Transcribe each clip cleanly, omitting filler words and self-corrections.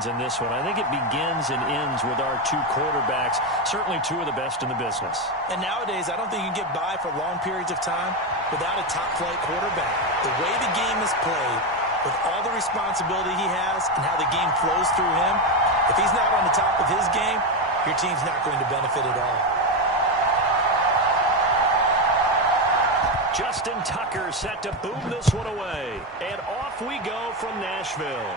begins in this one. I think it begins and ends with our two quarterbacks, certainly two of the best in the business. And nowadays, I don't think you can get by for long periods of time without a top-flight quarterback. The way the game is played, with all the responsibility he has and how the game flows through him, if he's not on the top of his game, your team's not going to benefit at all. Justin Tucker set to boom this one away. And off we go from Nashville.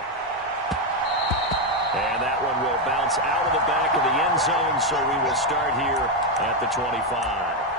And that one will bounce out of the back of the end zone, so we will start here at the 25.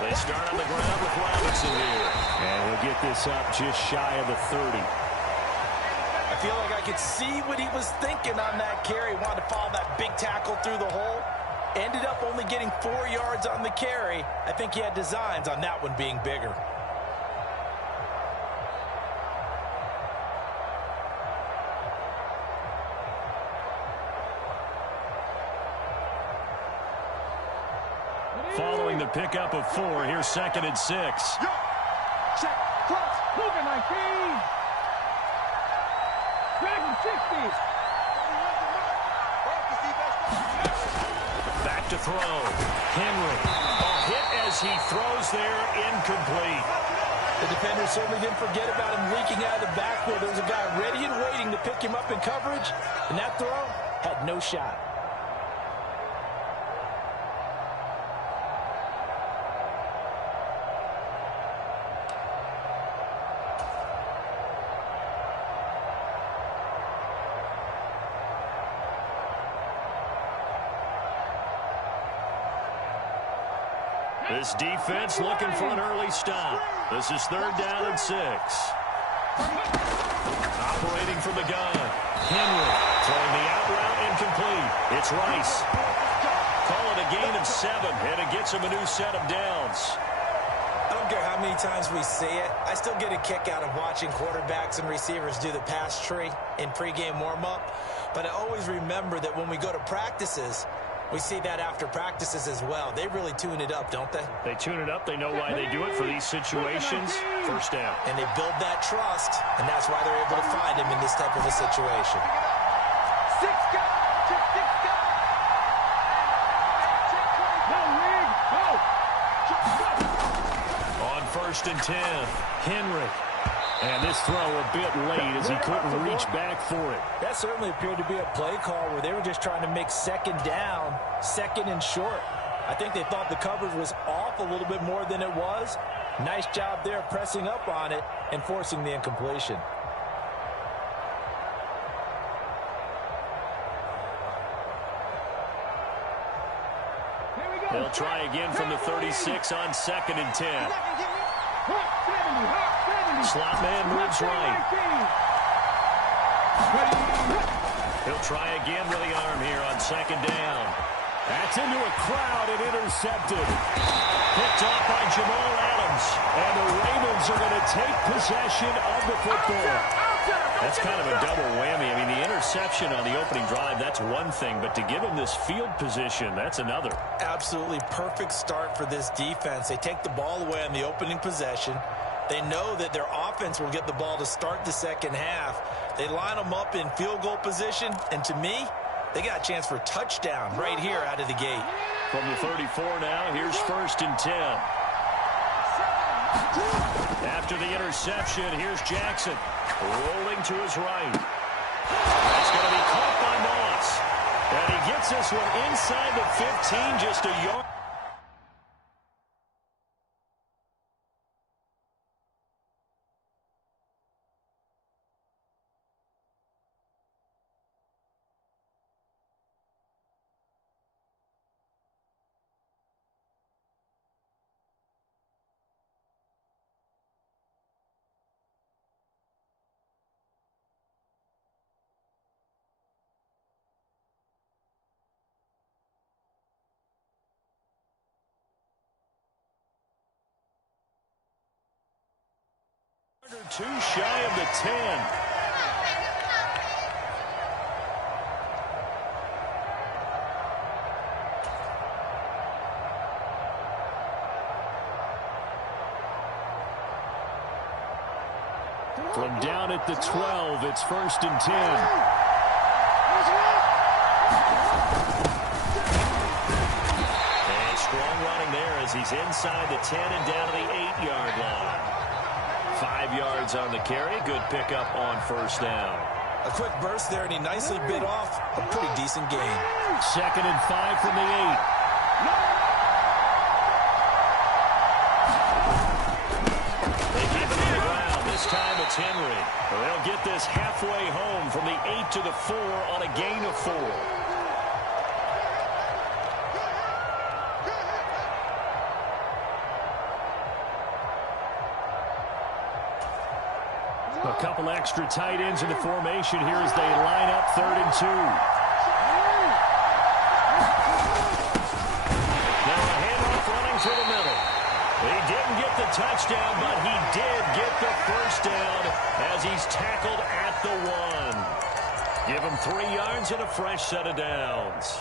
They start on the ground with Robinson here. And he'll get this up just shy of the 30. I feel like I could see what he was thinking on that carry. Wanted to follow that big tackle through the hole. Ended up only getting 4 yards on the carry. I think he had designs on that one being bigger. Following the pickup of 4, here's 2nd and 6. Check, cross, moving my feet. Dragon 60. Back to throw. Henry. A hit as he throws there, incomplete. The defender certainly didn't forget about him leaking out of the backfield. There was a guy ready and waiting to pick him up in coverage, and that throw had no shot. This defense looking for an early stop. This is 3rd down and 6. Operating from the gun. Henry throwing the out route incomplete. It's Rice. Call it a gain of 7, and it gets him a new set of downs. I don't care how many times we see it. I still get a kick out of watching quarterbacks and receivers do the pass tree in pregame warm-up. But I always remember that when we go to practices, we see that after practices as well. They really tune it up, don't they? They tune it up. They know why they do it for these situations. 1st down. And they build that trust, and that's why they're able to find him in this type of a situation. 6 guys. 6 guys. Go. On 1st and 10, Henry. And this throw a bit late as he couldn't reach back for it. That certainly appeared to be a play call where they were just trying to make 2nd down, 2nd and short. I think they thought the coverage was off a little bit more than it was. Nice job there pressing up on it and forcing the incompletion. They'll try again from the 36 on 2nd and 10. Slot man moves right. He'll try again with the arm here on 2nd down. That's into a crowd and intercepted. Picked off by Jamal Adams. And the Ravens are going to take possession of the football. That's kind of a double whammy. I mean, the interception on the opening drive, that's one thing. But to give him this field position, that's another. Absolutely perfect start for this defense. They take the ball away on the opening possession. They know that their offense will get the ball to start the 2nd half. They line them up in field goal position. And to me, they got a chance for a touchdown right here out of the gate. From the 34 now, here's 1st and 10. After the interception, here's Jackson. Rolling to his right. That's going to be caught by Moss. And he gets this one inside the 15, just a yard. Too shy of the 10. From down at the 12, it's 1st and 10. And strong running there as he's inside the 10 and down to the 8-yard line. 5 yards on the carry. Good pickup on 1st down. A quick burst there, and he nicely bit off a pretty decent gain. 2nd and 5 from the 8. They keep it on the ground. This time it's Henry. They'll get this halfway home from the 8 to the 4 on a gain of 4. A couple extra tight ends in the formation here as they line up 3rd and 2. Now a handoff running through the middle. He didn't get the touchdown, but he did get the 1st down as he's tackled at the 1. Give him 3 yards and a fresh set of downs.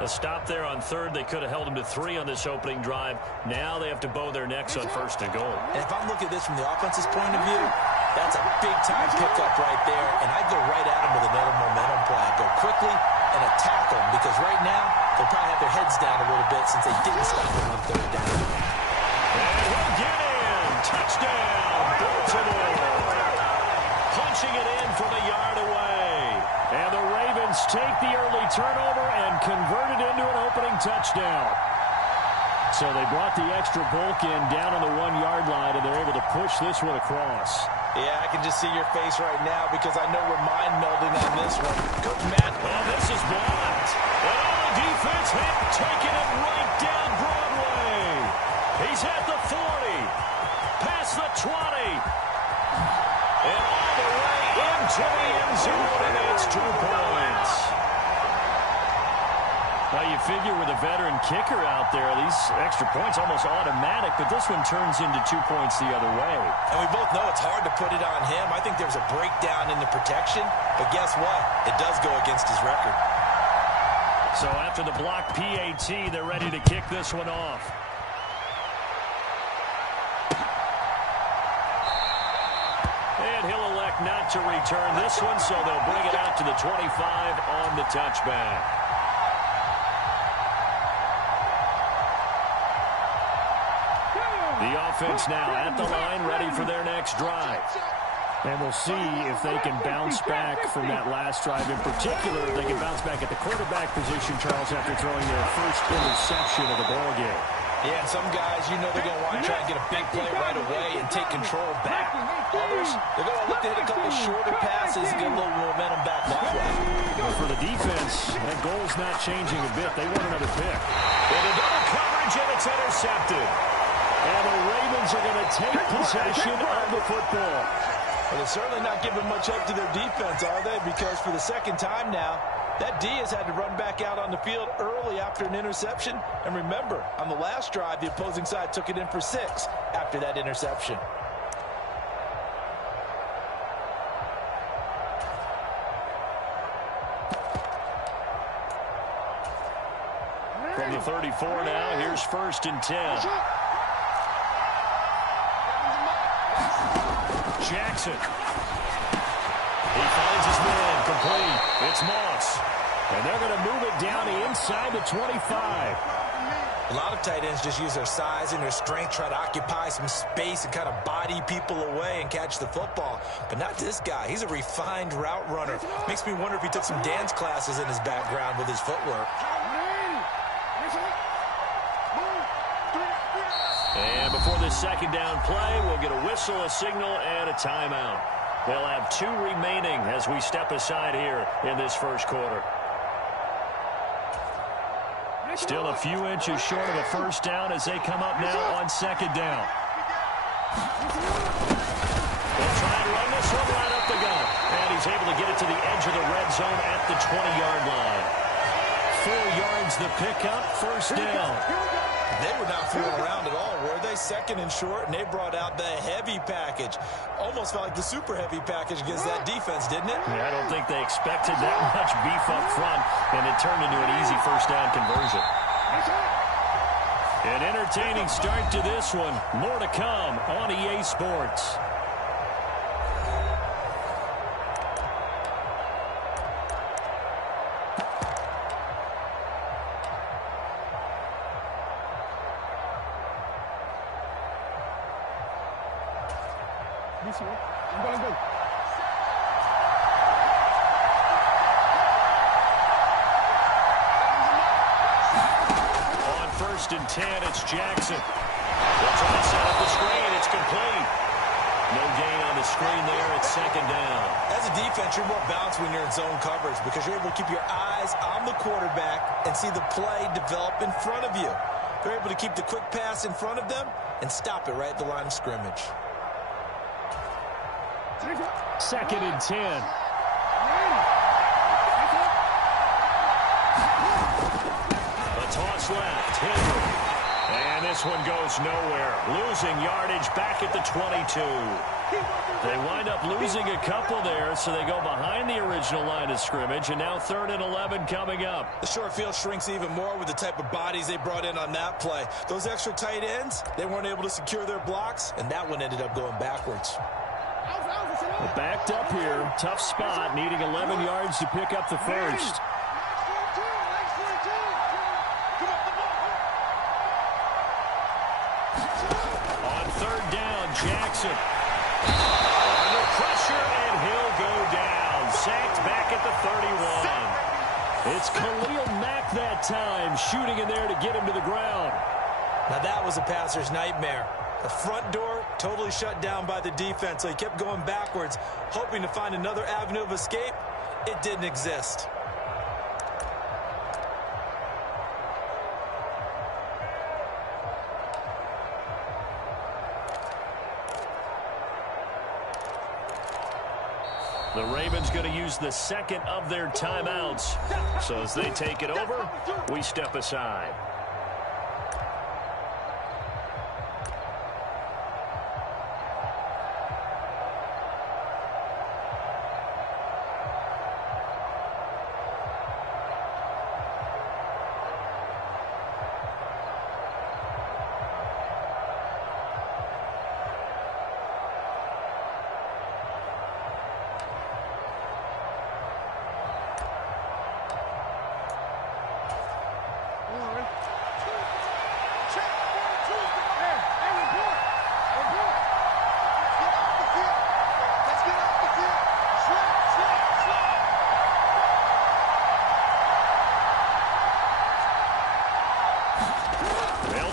A stop there on 3rd. They could have held him to 3 on this opening drive. Now they have to bow their necks on 1st and goal. And if I'm looking at this from the offense's point of view, that's a big-time pickup right there, and I'd go right at him with another momentum play. I'd go quickly and attack them, because right now they'll probably have their heads down a little bit since they didn't stop him on 3rd down. And he'll get in. Touchdown, Baltimore. Punching it in from a yard away. And the Ravens take the early turnover and convert it into an opening touchdown. So they brought the extra bulk in down on the 1-yard line, and they're able to push this one across. Yeah, I can just see your face right now because I know we're mind melding on this one. Coach Matt. Oh, this is blocked. And on the defense hit, taking it right down Broadway. He's at the 40, past the 20, and all the way into the end zone, and it's 2 points. Well, you figure with a veteran kicker out there, these extra points almost automatic, but this one turns into 2 points the other way. And we both know it's hard to put it on him. I think there's a breakdown in the protection, but guess what? It does go against his record. So after the blocked PAT, they're ready to kick this one off. And he'll elect not to return this one, so they'll bring it out to the 25 on the touchback. The offense now at the line, ready for their next drive. And we'll see if they can bounce back from that last drive. In particular, if they can bounce back at the quarterback position, Charles, after throwing their first interception of the ballgame. Yeah, and some guys, you know they're going to want to try and get a big play right away and take control back. Others, they're going to look to hit a couple shorter passes and get a little momentum back that way. For the defense, that goal's not changing a bit. They want another pick. And a double coverage, and it's intercepted. And the Ravens are going to take possession of the football. Well, they're certainly not giving much up to their defense, are they? Because for the second time now, that D has had to run back out on the field early after an interception. And remember, on the last drive, the opposing side took it in for 6 after that interception. From the 34 now, here's 1st and 10. Jackson. He finds his man, complete. It's Moss. And they're going to move it down inside the 25. A lot of tight ends just use their size and their strength, try to occupy some space and kind of body people away and catch the football. But not this guy. He's a refined route runner. Makes me wonder if he took some dance classes in his background with his footwork. And before this second down play, we'll get a whistle, a signal, and a timeout. They'll have 2 remaining as we step aside here in this first quarter. Still a few inches short of a first down as they come up now on second down. They'll try and run this one right up the gut. And he's able to get it to the edge of the red zone at the 20-yard line. 4 yards the pickup, first down. They were not fooling around at all, were they? play second and short, and they brought out the heavy package. Almost felt like the super heavy package against that defense, didn't it? Yeah, I don't think they expected that much beef up front, and it turned into an easy first down conversion. An entertaining start to this one. More to come on EA Sports. I'm going to go. On 1st and 10, it's Jackson. They'll try to set up the screen. It's complete. No gain on the screen there. It's 2nd down. As a defense, you're more balanced when you're in zone coverage because you're able to keep your eyes on the quarterback and see the play develop in front of you. They're able to keep the quick pass in front of them and stop it right at the line of scrimmage. 2nd and 10. A toss left. Henry. And this one goes nowhere. Losing yardage back at the 22. They wind up losing a couple there, so they go behind the original line of scrimmage, and now 3rd and 11 coming up. The short field shrinks even more with the type of bodies they brought in on that play. Those extra tight ends, they weren't able to secure their blocks, and that one ended up going backwards. Backed up here. Tough spot, needing 11 yards to pick up the first. On 3rd down, Jackson. Under pressure, and he'll go down. Sacked back at the 31. It's Khalil Mack that time, shooting in there to get him to the ground. Now that was a passer's nightmare. The front door totally shut down by the defense, so he kept going backwards, hoping to find another avenue of escape. It didn't exist. The Ravens going to use the 2nd of their timeouts. So as they take it over, we step aside.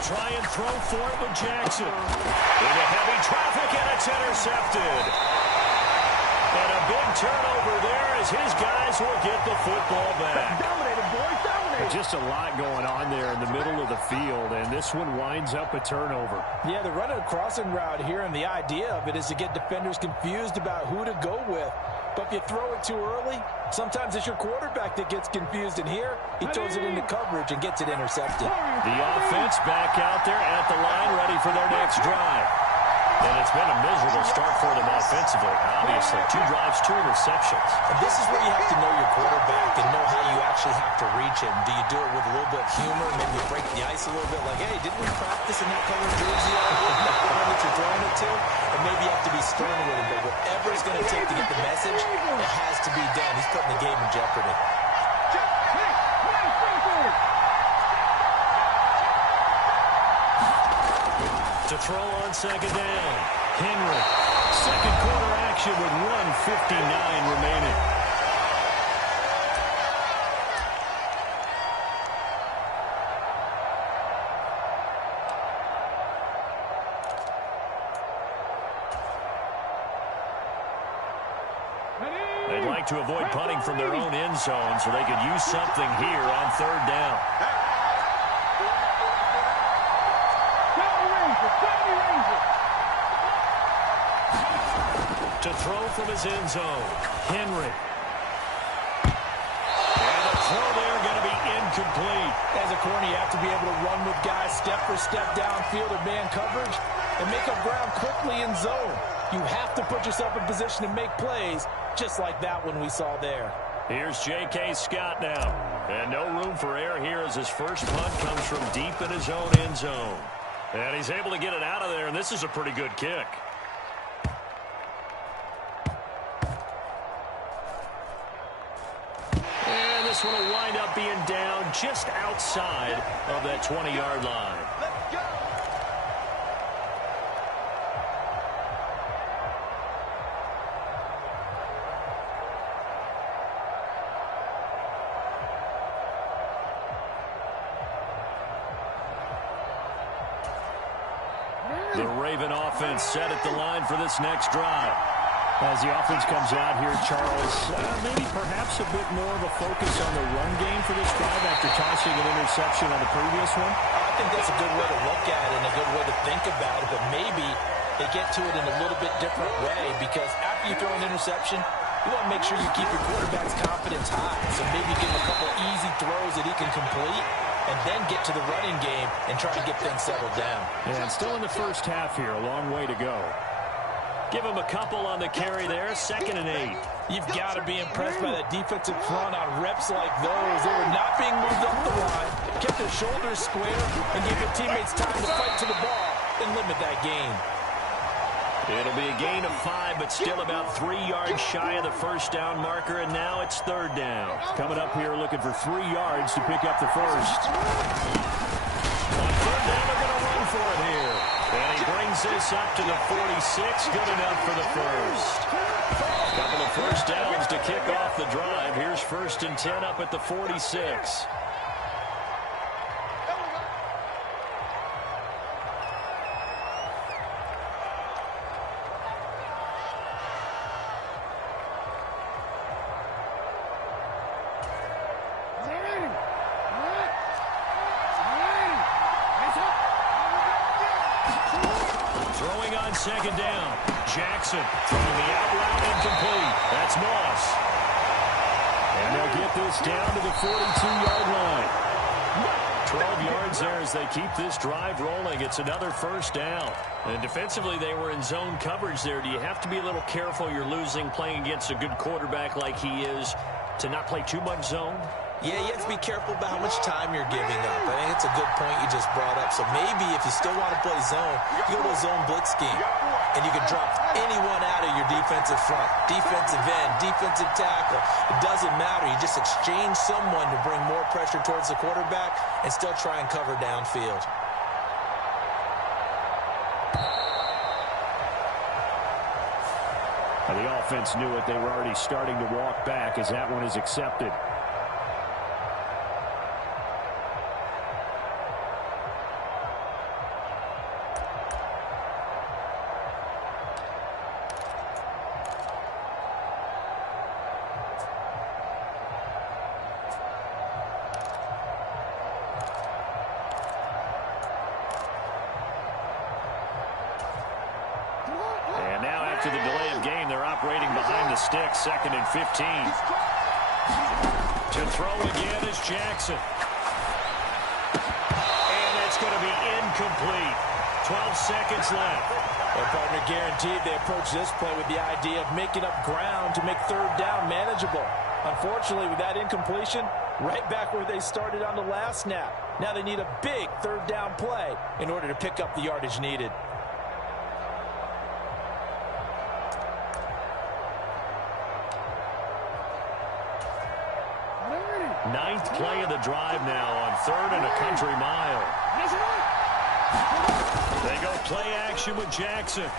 Try and throw for it with Jackson. Into heavy traffic, and it's intercepted. And a big turnover there as his guys will get the football back. Dominated, boys, dominated. Just a lot going on there in the middle of the field, and this one winds up a turnover. Yeah, they're running a crossing route here, and the idea of it is to get defenders confused about who to go with. But if you throw it too early, sometimes it's your quarterback that gets confused. And here, he throws it into coverage and gets it intercepted. The offense back out there at the line, ready for their next drive. And it's been a miserable start for them offensively, obviously. 2 drives, 2 interceptions. And this is where you have to know your quarterback and know how you actually have to reach him. Do you do it with a little bit of humor, maybe you break the ice a little bit, like, hey, didn't we practice in that color jersey already? The one that you're throwing it to? And maybe you have to be stern with him, but whatever it's going to take to get the message, it has to be done. He's putting the game in jeopardy. To throw on 2nd down, Henry. 2nd quarter action with 1:59 remaining. They'd like to avoid punting from their own end zone so they could use something here on 3rd down. To throw from his end zone, Henry. And the throw there going to be incomplete. incomplete. As a corner, you have to be able to run with guys step for step downfield or man coverage and make up ground quickly in zone. You have to put yourself in position to make plays, just like that one we saw there. Here's J.K. Scott now. And no room for error here as his first punt comes from deep in his own end zone. And he's able to get it out of there, and this is a pretty good kick. And this one will wind up being down just outside of that 20-yard line. Let's go. The Raven offense set at the line for this next drive. As the offense comes out here, Charles, maybe perhaps a bit more of a focus on the run game for this drive after tossing an interception on the previous one. I think that's a good way to look at it and a good way to think about it, but maybe they get to it in a little bit different way, because after you throw an interception, you want to make sure you keep your quarterback's confidence high. So maybe give him a couple easy throws that he can complete, and then get to the running game and try to get things settled down. And still in the first half here, a long way to go. Give him a couple on the carry there, 2nd and 8. You've got to be impressed by that defensive front on reps like those. They were not being moved up the line, kept their shoulders square, and gave their teammates time to fight to the ball and limit that gain. It'll be a gain of 5, but still about 3 yards shy of the first down marker, and now it's 3rd down. Coming up here looking for 3 yards to pick up the first. On 3rd down, they're going to run for it here. And he brings this up to the 46, good enough for the first. Couple of first downs to kick off the drive. Here's 1st and 10 up at the 46. Throwing on 2nd down. Jackson throwing the out route incomplete. That's Moss. And they'll get this down to the 42-yard line. 12 yards there as they keep this drive rolling. It's another 1st down. And defensively, they were in zone coverage there. Do you have to be a little careful you're losing playing against a good quarterback like he is to not play too much zone? Yeah, you have to be careful about how much time you're giving up. I think it's a good point you just brought up. So maybe if you still want to play zone, you go to a zone blitz scheme. And you can drop anyone out of your defensive front. Defensive end, defensive tackle. It doesn't matter. You just exchange someone to bring more pressure towards the quarterback and still try and cover downfield. The offense knew it. They were already starting to walk back as that one is accepted. And now after the delay of game, they're operating behind the stick, 2nd and 15. To throw again is Jackson. And it's going to be incomplete. 12 seconds left. Their partner guaranteed they approach this play with the idea of making up ground to make 3rd down manageable. Unfortunately, with that incompletion, right back where they started on the last snap. Now they need a big 3rd down play in order to pick up the yardage needed. Ninth play of the drive now on 3rd and a country mile. They go play action with Jackson.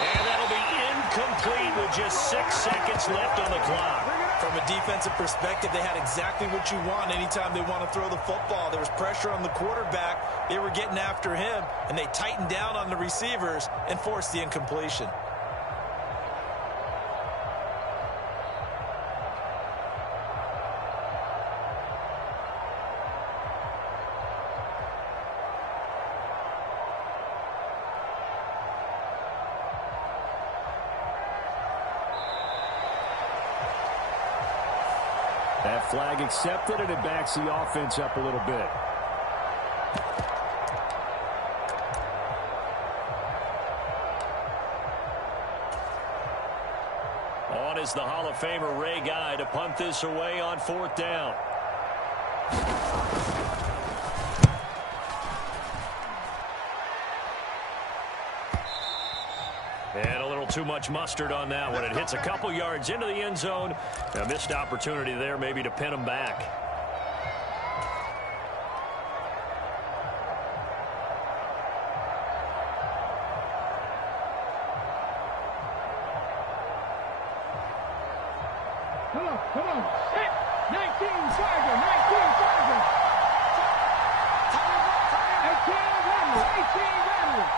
And that'll be incomplete with just 6 seconds left on the clock. From a defensive perspective, they had exactly what you want anytime they want to throw the football. There was pressure on the quarterback. They were getting after him, and they tightened down on the receivers and forced the incompletion. Flag accepted, and it backs the offense up a little bit. On is the Hall of Famer Ray Guy to punt this away on 4th down. And a little too much mustard on that one. It hits a couple yards into the end zone. A missed opportunity there maybe to pin them back. Come on. 19 Charger. 19 Charger. 18 Rebel. 18 Rebel.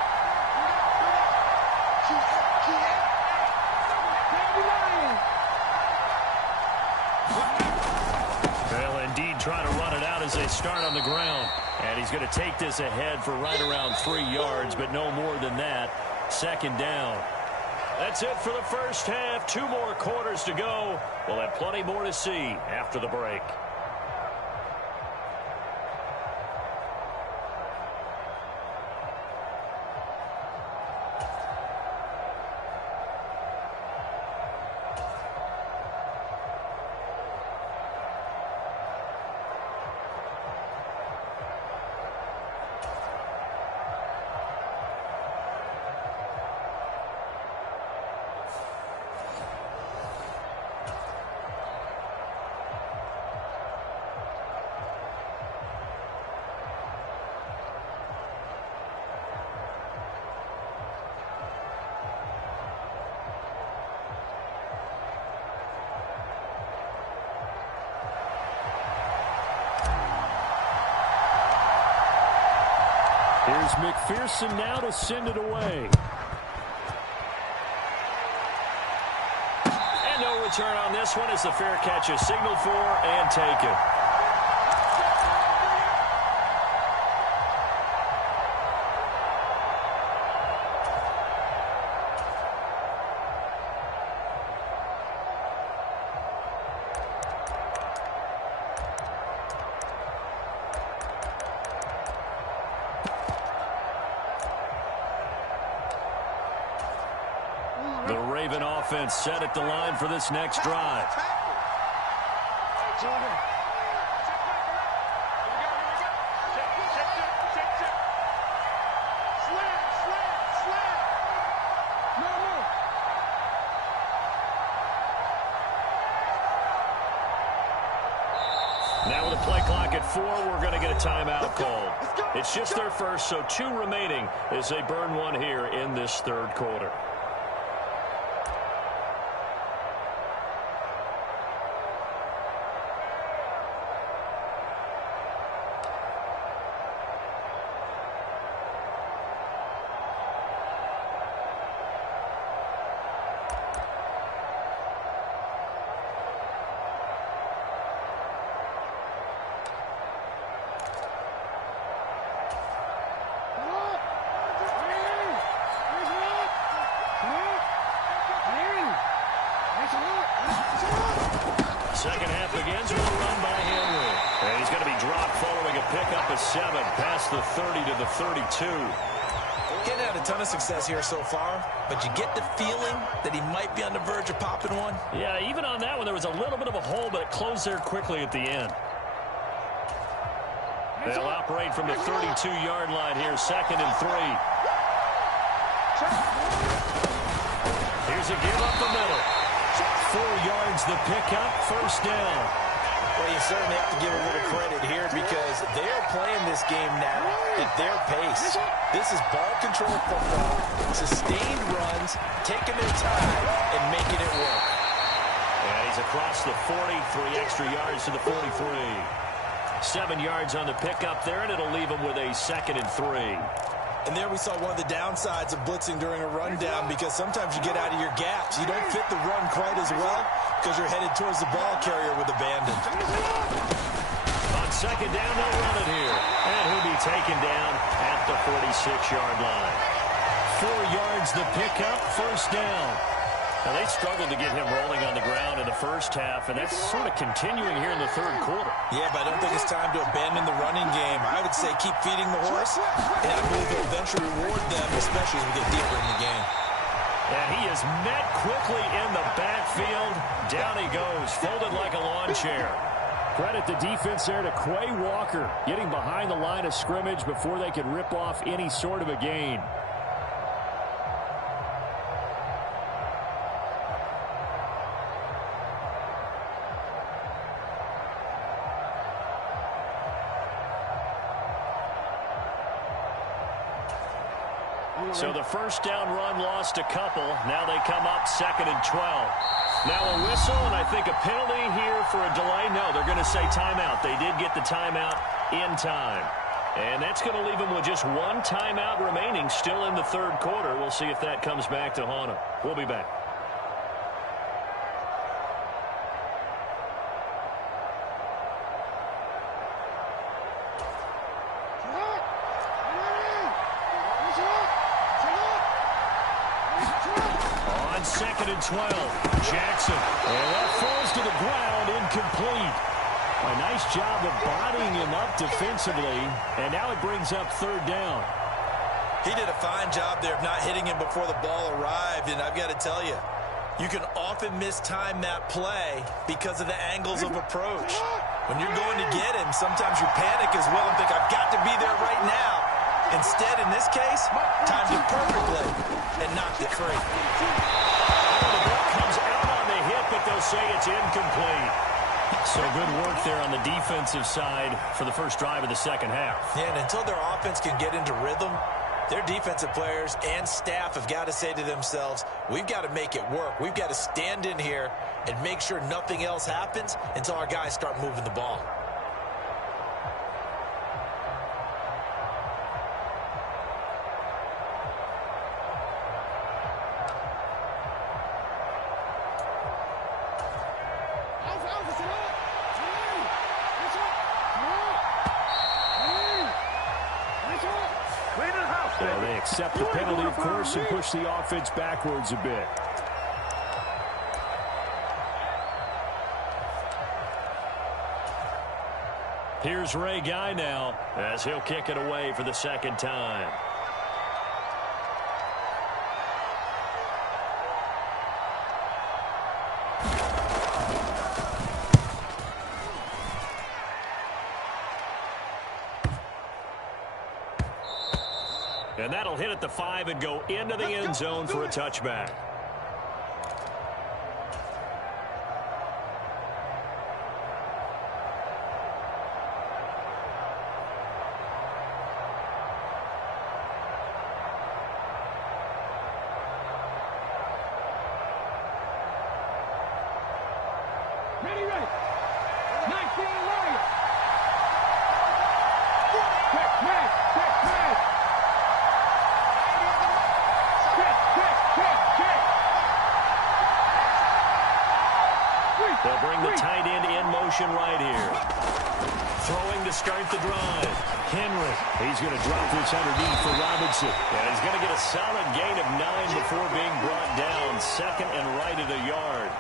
Well, indeed, trying to run it out as they start on the ground. And he's going to take this ahead for right around 3 yards, but no more than that. 2nd down. That's it for the first half. 2 more quarters to go. We'll have plenty more to see after the break. Here's McPherson now to send it away. And no return on this one as the fair catch is signaled for and taken. The Raven offense set at the line for this next drive. Now with the play clock at 4, we're going to get a timeout called. It's just their first, so 2 remaining as they burn one here in this 3rd quarter. Second half begins with a run by Henry. And he's going to be dropped following a pickup of 7 past the 30 to the 32. Getting had a ton of success here so far, but you get the feeling that he might be on the verge of popping one. Yeah, even on that one, there was a little bit of a hole, but it closed there quickly at the end. They'll operate from the 32-yard line here, 2nd and 3. Here's a give up the middle. 4 yards the pickup, 1st down. Well, you certainly have to give a little credit here because they're playing this game now at their pace. This is ball control football, sustained runs, taking their time, and making it work. And he's across the 40, 3 extra yards to the 43. 7 yards on the pickup there, and it'll leave him with a 2nd and 3. And there we saw one of the downsides of blitzing during a rundown because sometimes you get out of your gaps. You don't fit the run quite as well because you're headed towards the ball carrier with abandon. On 2nd down, they'll run it here. And he'll be taken down at the 46-yard line. 4 yards the pickup, 1st down. Now, they struggled to get him rolling on the ground in the first half, and that's sort of continuing here in the third quarter. Yeah, but I don't think it's time to abandon the running game. I would say keep feeding the horse, and I believe he'll eventually reward them, especially as we get deeper in the game. And he is met quickly in the backfield. Down he goes, folded like a lawn chair. Credit the defense there to Quay Walker, getting behind the line of scrimmage before they could rip off any sort of a gain. So the first down run lost a couple. Now they come up 2nd and 12. Now a whistle, and I think a penalty here for a delay. No, they're going to say timeout. They did get the timeout in time. And that's going to leave them with just one timeout remaining still in the third quarter. We'll see if that comes back to haunt them. We'll be back. On 2nd and 12, Jackson. And that falls to the ground, incomplete. A nice job of bodying him up defensively, and now it brings up 3rd down. He did a fine job there of not hitting him before the ball arrived, and I've got to tell you, you can often mistime that play because of the angles of approach. When you're going to get him, sometimes you panic as well and think, I've got to be there right now. Instead, in this case, timed it perfectly and knocked it free. The ball comes out on the hit, but they'll say it's incomplete. So good work there on the defensive side for the first drive of the second half. Yeah, and until their offense can get into rhythm, their defensive players and staff have got to say to themselves, we've got to make it work. We've got to stand in here and make sure nothing else happens until our guys start moving the ball. Well, they accept the penalty, of course, and push the offense backwards a bit. Here's Ray Guy now as he'll kick it away for the second time. And that'll hit at the 5 and go into the end zone for a touchback. Ready, ready. 19 Warriors. Check, match, check, match. They'll bring the tight end in motion right here. Throwing to start the drive. Henry. He's going to drop this underneath for Robinson. And he's going to get a solid gain of 9 before being brought down. Second and right at a yard.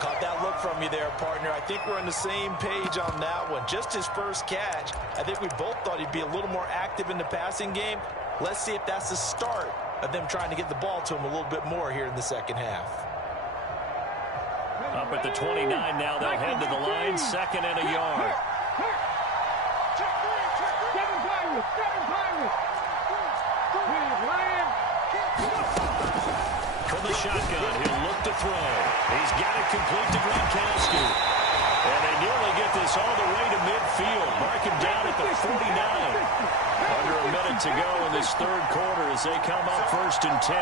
Caught that look from you there, partner. I think we're on the same page on that one. Just his first catch. I think we both thought he'd be a little more active in the passing game. Let's see if that's the start of them trying to get the ball to him a little bit more here in the second half. Up at the 29 now, they'll head to the line, second and a yard. From the shotgun, he'll look to throw. He's got it complete to Gronkowski. And they nearly get this all the way to midfield. Mark him down at the 49. Under a minute to go in this third quarter as they come up 1st and 10.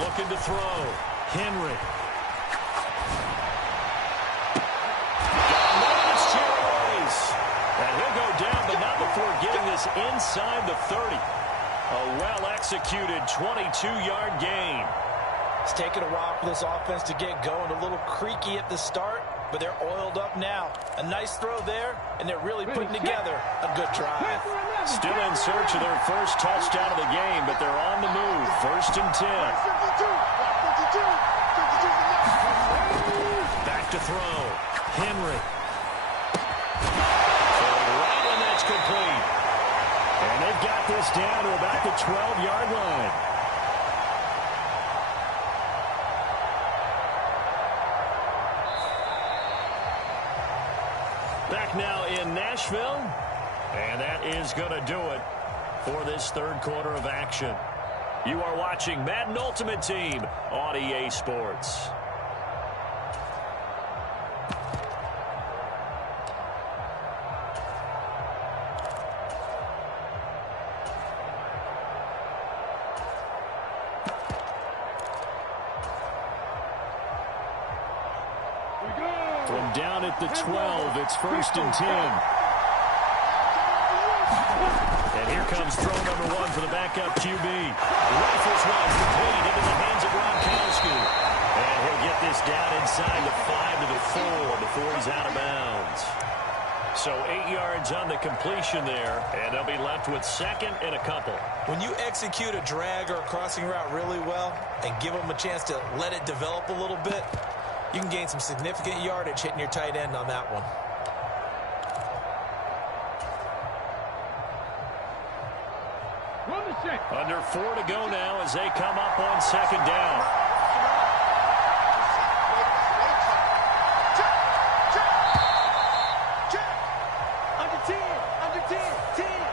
Looking to throw. Henry. And he'll go down, but not before getting this inside the 30. A well-executed 22-yard gain. It's taken a while for this offense to get going. A little creaky at the start, but they're oiled up now. A nice throw there, and they're really putting together a good drive. Still in search of their first touchdown of the game, but they're on the move. 1st and 10. Back to throw. Henry. Right, and that's complete. And they've got this down to about the 12-yard line. Back now in Nashville. And that is going to do it for this third quarter of action. You are watching Madden Ultimate Team on EA Sports. From down at the 12, it's 1st and 10. And here comes throw number 1 for the backup QB. Rifles one, complete into the hands of Gronkowski. And he'll get this down inside the 5 to the 4 before he's out of bounds. So 8 yards on the completion there, and they'll be left with 2nd and a couple. When you execute a drag or a crossing route really well and give them a chance to let it develop a little bit, you can gain some significant yardage hitting your tight end on that one. Under 4 to go now as they come up on 2nd down.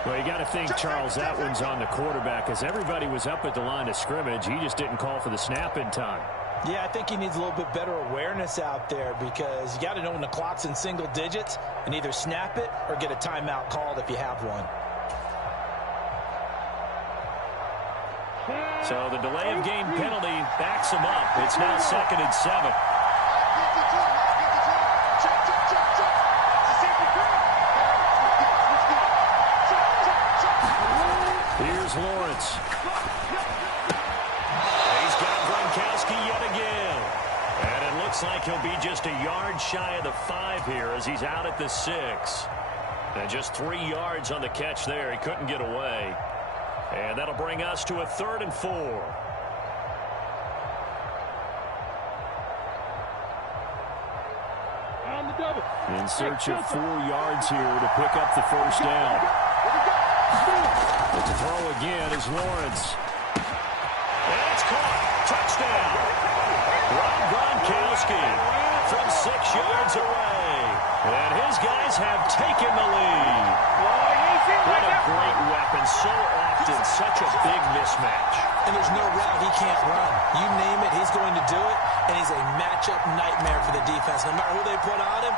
Well, you got to think, Charles, that one's on the quarterback as everybody was up at the line of scrimmage. He just didn't call for the snap in time. Yeah, I think he needs a little bit better awareness out there because you got to know when the clock's in single digits and either snap it or get a timeout called if you have one. So the delay of game penalty backs him up. It's now 2nd and 7. Here's Lawrence. He's got Gronkowski yet again. And it looks like he'll be just a yard shy of the 5 here as he's out at the 6. And just 3 yards on the catch there. He couldn't get away. And that'll bring us to a 3rd and 4. In search of 4 yards here to pick up the 1st down. But to throw again is Lawrence. And it's caught. Touchdown. Rob Gronkowski from 6 yards away. And his guys have taken the lead. What a great weapon. So often, such a big mismatch. And there's no route he can't run. You name it, he's going to do it. And he's a matchup nightmare for the defense. No matter who they put on him,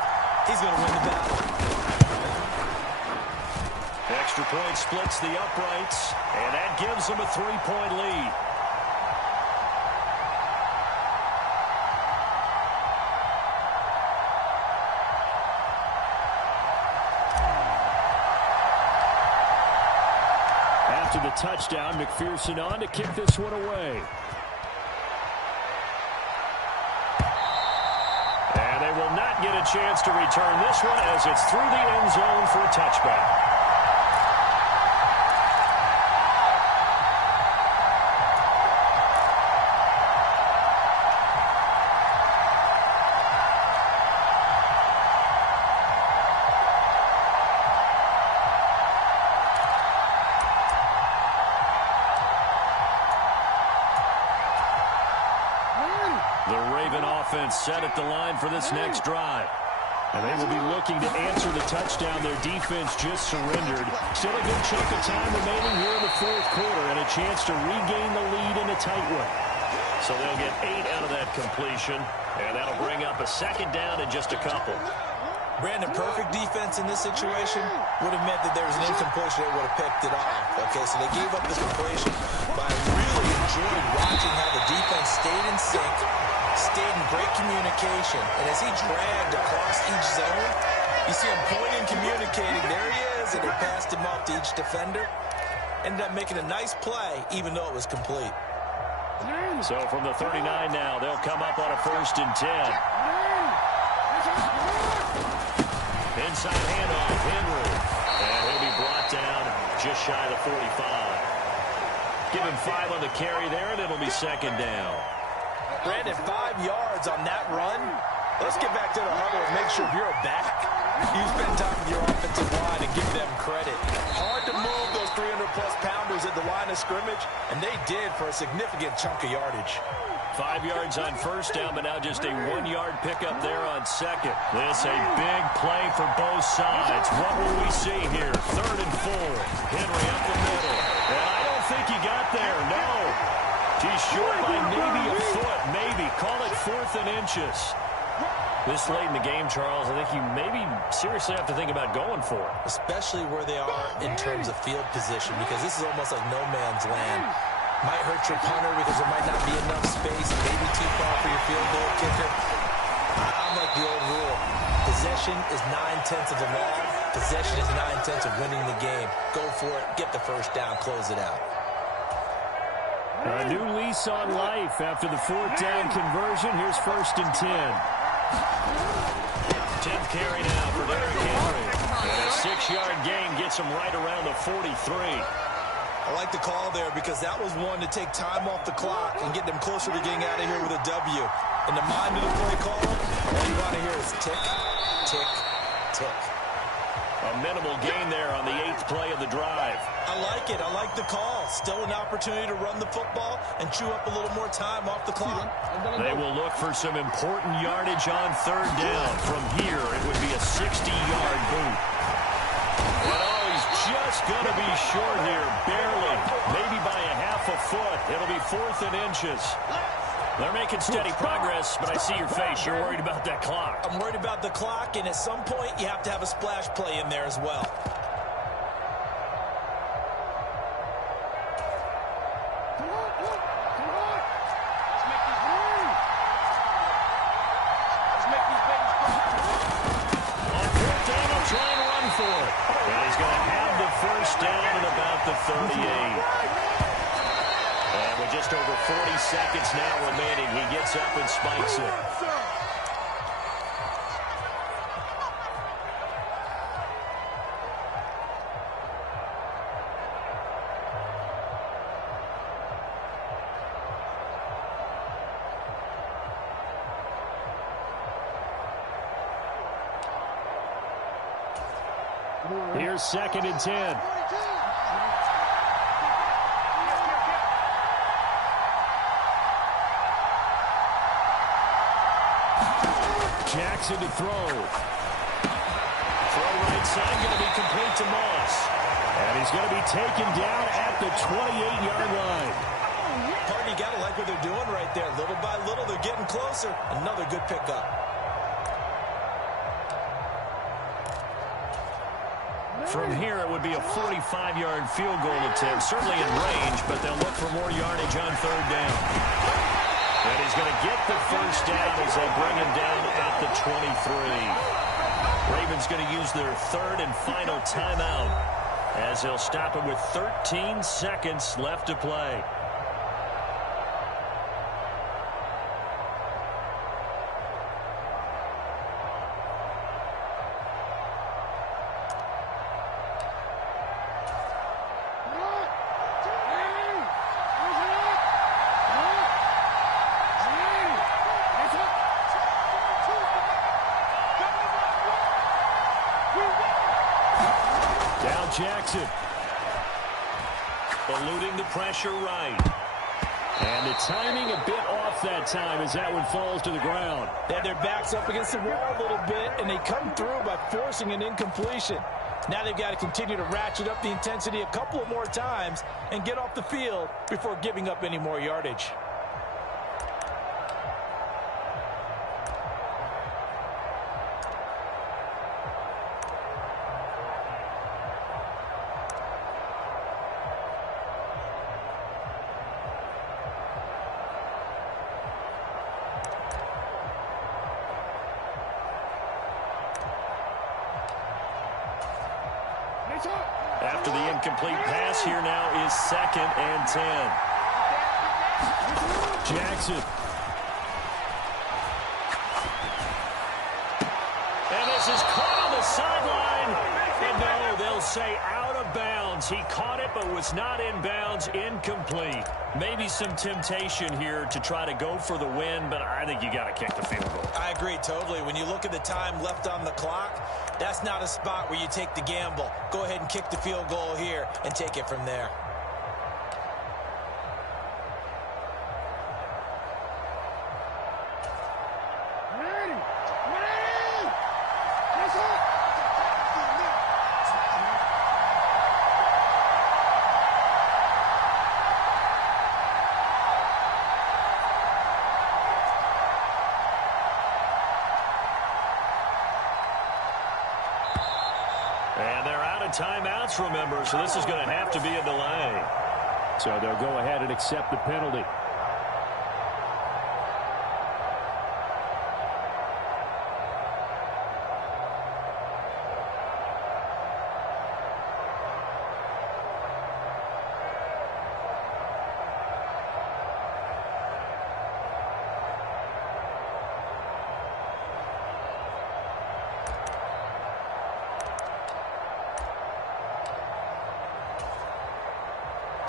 he's going to win the battle. Extra point splits the uprights, and that gives them a 3-point lead. After the touchdown, McPherson on to kick this one away. And they will not get a chance to return this one as it's through the end zone for a touchback. Set at the line for this next drive. And they will be looking to answer the touchdown their defense just surrendered. Still a good chunk of time remaining here in the 4th quarter and a chance to regain the lead in a tight one. So they'll get 8 out of that completion, and that'll bring up a 2nd down in just a couple. Brandon, perfect defense in this situation would have meant that there was an incompletion that would have picked it off. Okay, so they gave up this completion, but I really enjoyed watching how the defense stayed in sync, stayed in great communication, and as he dragged across each zone, you see him pointing, communicating, there he is, and they passed him off to each defender. Ended up making a nice play, even though it was complete. So from the 39 now, they'll come up on a 1st and 10. inside handoff. Henry. And he'll be brought down just shy of the 45. Give him 5 on the carry there, and it'll be second down. Brandon, 5 yards on that run. Let's get back to the huddle and make sure if you're a back, you spend time with your offensive line and give them credit. Hard to move those 300-plus pounders at the line of scrimmage, and they did for a significant chunk of yardage. 5 yards on first down, but now just a 1-yard pickup there on second. This a big play for both sides. What will we see here? 3rd and 4. Henry up the middle. And I don't think he got there. No. He's short by maybe a foot. Maybe. Call it 4th and inches. This late in the game, Charles, I think you maybe seriously have to think about going for it. Especially where they are in terms of field position, because this is almost like no man's land. Might hurt your punter because there might not be enough space, maybe too far for your field goal kicker. I'm like the old rule. Possession is 9/10 of the law. Possession is 9/10 of winning the game. Go for it, get the first down, close it out. A new lease on life after the 4th down conversion. Here's 1st and 10. 10th carry now for Derrick Henry. And a 6-yard gain gets him right around the 43. I like the call there because that was one to take time off the clock and get them closer to getting out of here with a W. In the mind of the play caller, all you want to hear is tick, tick, tick. A minimal gain there on the 8th play of the drive. I like it. I like the call. Still an opportunity to run the football and chew up a little more time off the clock. They will look for some important yardage on 3rd down. From here, it would be a 60-yard boot. And he's just going to be short here, barely. Maybe by a half a foot. It'll be 4th and inches. They're making steady progress, but I see your face. You're worried about that clock. I'm worried about the clock, and at some point, you have to have a splash play in there as well. Down at about the 38. And with just over 40 seconds now remaining, he gets up and spikes it. Here's 2nd and 10. Jackson to throw. Throw right side, going to be complete to Moss. And he's going to be taken down at the 28-yard line. Partner, you got to like what they're doing right there. Little by little, they're getting closer. Another good pickup. From here, it would be a 45-yard field goal attempt. Certainly in range, but they'll look for more yardage on 3rd down. And he's going to get the first down as they bring him down at the 23. Ravens going to use their 3rd and final timeout as they'll stop him with 13 seconds left to play. Jackson eluding the pressure right. And the timing a bit off that time as that one falls to the ground. They had their backs up against the wall a little bit, and they come through by forcing an incompletion. Now they've got to continue to ratchet up the intensity a couple of more times and get off the field before giving up any more yardage. After the incomplete pass, here now is 2nd and 10. Jackson. And this is caught on the sideline. say out of bounds. He caught it but was not in bounds. Incomplete. Maybe some temptation here to try to go for the win, but I think you got to kick the field goal. I agree totally. When you look at the time left on the clock, that's not a spot where you take the gamble. Go ahead and kick the field goal here and take it from there. And they're out of timeouts, remember, so this is going to have to be a delay. So they'll go ahead and accept the penalty.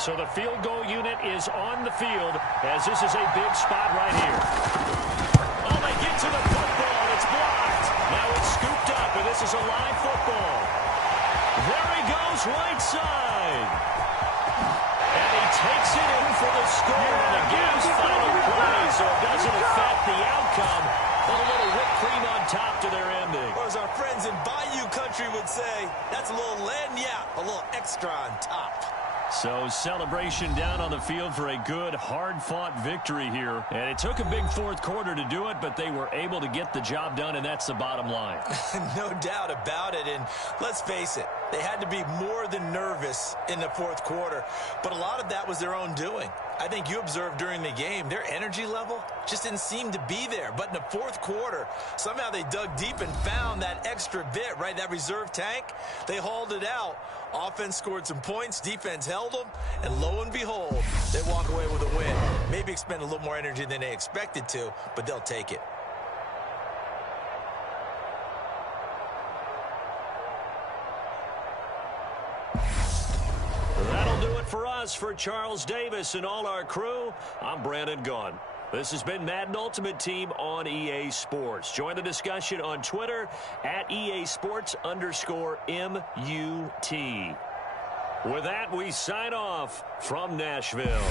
So the field goal unit is on the field as this is a big spot right here. Oh, they get to the football. It's blocked. Now it's scooped up, and this is a live football. There he goes, right side. And he takes it in for the score on the Gavs' final play, so it doesn't affect the outcome. But a little whipped cream on top to their ending. Or as our friends in Bayou Country would say, that's a little lagniappe, a little extra on top. So celebration down on the field for a good, hard-fought victory here. And it took a big fourth quarter to do it, but they were able to get the job done, and that's the bottom line. No doubt about it. And let's face it, they had to be more than nervous in the fourth quarter. But a lot of that was their own doing. I think you observed during the game, their energy level just didn't seem to be there. But in the fourth quarter, somehow they dug deep and found that extra bit, right, that reserve tank. They hauled it out. Offense scored some points, defense held them, and lo and behold, they walk away with a win. Maybe expend a little more energy than they expected to, but they'll take it. That'll do it for us. For Charles Davis and all our crew, I'm Brandon Gaughan. This has been Madden Ultimate Team on EA Sports. Join the discussion on Twitter at EA Sports_MUT. With that, we sign off from Nashville.